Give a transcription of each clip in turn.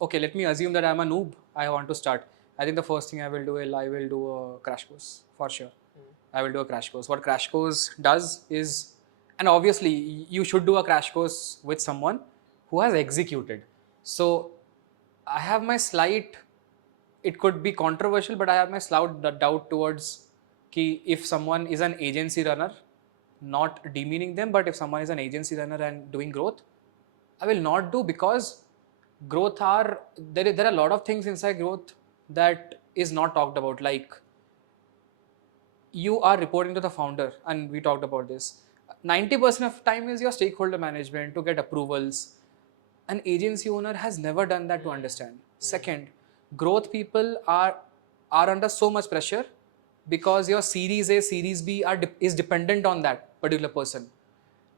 okay, let me assume that I'm a noob. I want to start. I think the first thing I will do is I will do a crash course for sure. I will do a crash course. What crash course does is, and obviously you should do a crash course with someone who has executed. So I have my slight, it could be controversial, but I have my slight doubt towards ki if someone is an agency runner, not demeaning them, but if someone is an agency runner and doing growth, I will not do, because growth are there are a lot of things inside growth that is not talked about. Like, you are reporting to the founder, and we talked about this. 90% of time is your stakeholder management to get approvals. An agency owner has never done that to understand. Second, growth people are under so much pressure because your series A, series B is dependent on that particular person.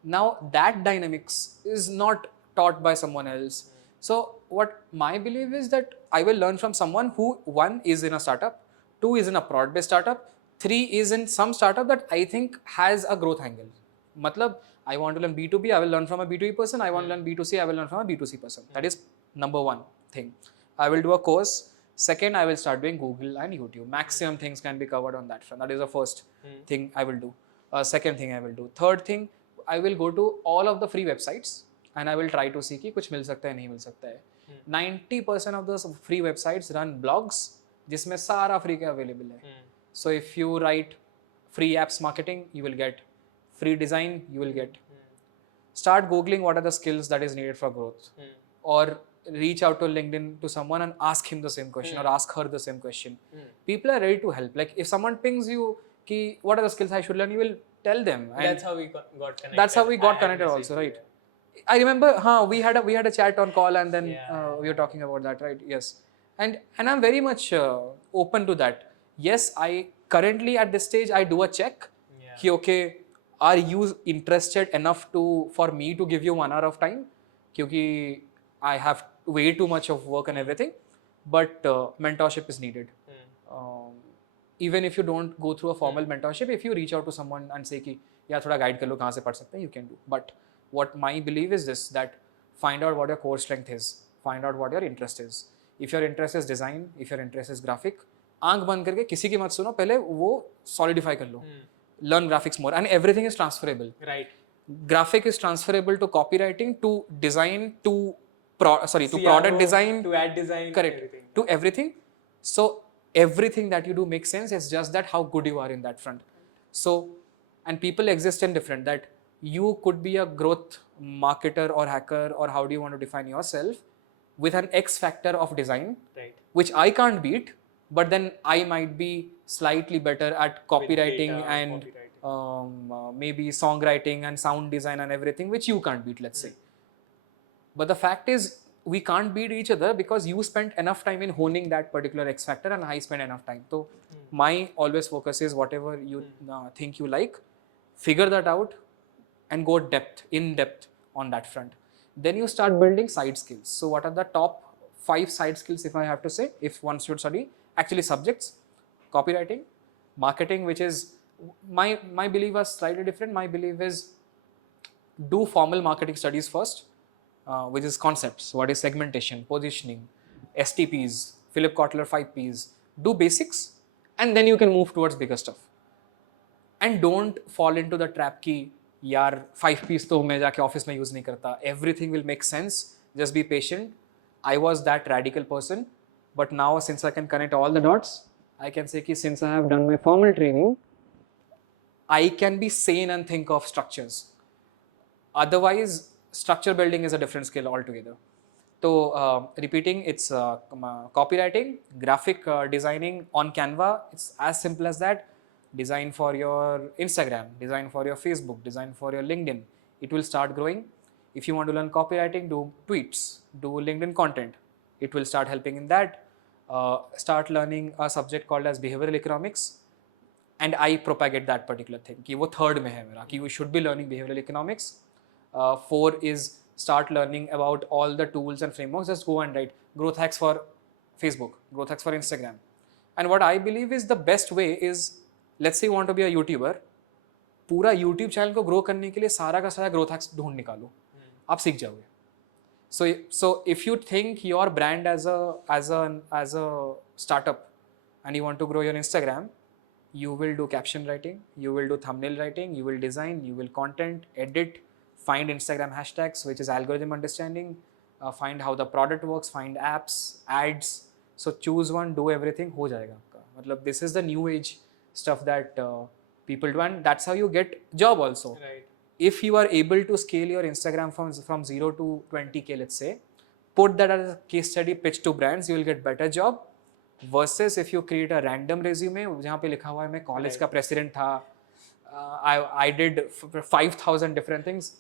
Now that dynamics is not taught by someone else. So what my belief is that I will learn from someone who, one, is in a startup, two, is in a product based startup, three, is in some startup that I think has a growth angle. Matlab, I want to learn B2B, I will learn from a B2B person. I want to learn B2C, I will learn from a B2C person. That is number one thing. I will do a course. Second, I will start doing Google and YouTube. Maximum things can be covered on that front. That is the first thing I will do. Second thing I will do. Third thing, I will go to all of the free websites and I will try to see कि कुछ मिल सकता है नहीं मिल सकता है. 90% of those free websites run blogs जिसमें सारा free का available है. So if you write free apps marketing, you will get free design, you will get. Start googling what are the skills that is needed for growth, or reach out to LinkedIn to someone and ask him the same question or ask her the same question. People are ready to help. Like if someone pings you ki what are the skills I should learn, you will tell them. And that's how we got connected. That's how we got connected also, right? I remember we had a chat on call, and then we were talking about that, right? Yes. And I'm very much open to that. Yes, I currently at this stage I do a check. Ki, okay, are you interested enough for me to give you 1 hour of time? Kyunki I have way too much of work and everything, but mentorship is needed. Even if you don't go through a formal mentorship, if you reach out to someone and say ki yaar thoda guide kar lo kahan se padh sakte hain, you can do. But what my belief is this, that find out what your core strength is, find out what your interest is. If your interest is design, if your interest is graphic, आंख बंद करके किसी की मत सुनो, पहले वो solidify कर लो. Learn graphics more, and everything is transferable. Right. Graphic is transferable to copywriting, to design, to product design, to ad design, correct, everything. to everything. So everything that you do makes sense. It's just that how good you are in that front. So, and people exist in different, that you could be a growth marketer or hacker, or how do you want to define yourself, with an X factor of design, right, which I can't beat, but then I might be slightly better at copywriting and maybe songwriting and sound design and everything, which you can't beat, let's say. But the fact is, we can't beat each other because you spent enough time in honing that particular X factor and I spent enough time. So my always focus is whatever you think you like, figure that out and go in depth on that front. Then you start building side skills. So what are the top 5 side skills, if I have to say, if one should study? Actually subjects: copywriting, marketing, which is my belief was slightly different. My belief is do formal marketing studies first, which is concepts. What is segmentation, positioning, STPs, Philip Kotler 5 Ps. Do basics, and then you can move towards bigger stuff. And don't fall into the trap ki yaar 5 Ps to main jaake office mein use nahi karta. Everything will make sense. Just be patient. I was that radical person, but now since I can connect all the dots, I can say ki since I have done my formal training, I can be sane and think of structures. Otherwise, structure building is a different skill altogether. So repeating, it's copywriting, graphic designing on Canva. It's as simple as that. Design for your Instagram, design for your Facebook, design for your LinkedIn. It will start growing. If you want to learn copywriting, do tweets, do LinkedIn content. It will start helping in that. Start learning a subject called as behavioral economics. And I propagate that particular thing. कि वो third में है मेरा, कि you should be learning behavioral economics. 4 is start learning about all the tools and frameworks. Just go and write growth hacks for Facebook, growth hacks for Instagram. And what I believe is the best way is, let's say you want to be a YouTuber, पूरा YouTube channel को grow करने के लिए सारा का सारा growth hacks ढूंढ निकालो, आप सीख जाओगे. So if you think your brand as a startup and you want to grow your Instagram, you will do caption writing, you will do thumbnail writing, you will design, you will content, edit, find Instagram hashtags, which is algorithm understanding, find how the product works, find apps, ads. So choose one, do everything, हो जाएगा आपका. मतलब this is the new age stuff that people do, and that's how you get job also. Right. If you are able to scale your Instagram from 0 to 20K, let's say, put that as a case study, pitch to brands, you will get better job. Versus if you create a random resume जहाँ पे लिखा हुआ है मैं college का president था, I did 5,000 different things,